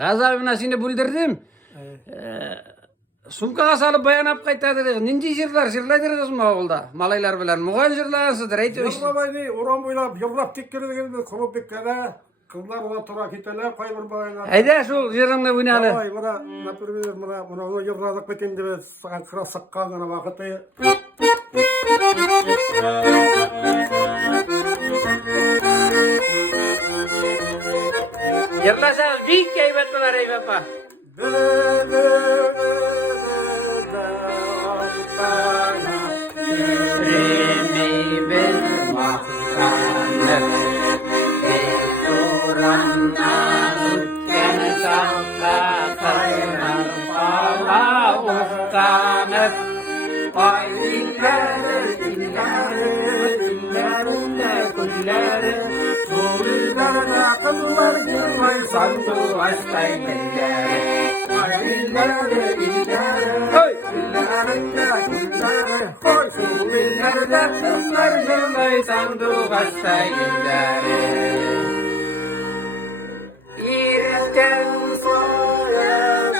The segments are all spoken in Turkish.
Gazabına seni bildirdim. Sumkaga salıp bayanap kaytadı. Ninci jırlaydır kızım oğulda. Malaylar bilen. Muğan jırlansıdır. Yırlamaydı, oran boylap, yırlap tekkeli geldi, kolup tekkeli. Kızlar ola tura kiteler, kaybar baylar. Hayda şu jırınla oynalı. Vay, bana, napırmıyor, bana onu yırladık betindi ve sağa kıra sakkağına vakıtı. Jırlasanız büyük keyfet bular ey baba. Remi bir mahkanır. Besuranna ütten sağla kaynar fala ustanır. Ay dilleri, dillerinde kulleri. Sorularına kıllar girmay sandu hastay dilleri. Ay dilleri, dillerinde kulleri. Koy sorularına kıllar girmay sandu hastay dilleri. İrten sonra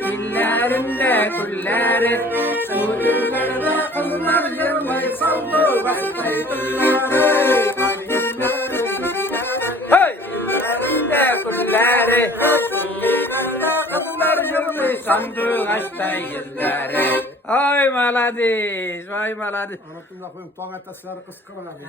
dillerinde kulleri sorularda kızlar yırmayı saldı bastay dilleri hey dillerinde kulleri kızlar yırmayı sandı bastay dilleri ay maladiz vay maladiz Anlatın da koyun, pağa tasları kıskırın abi.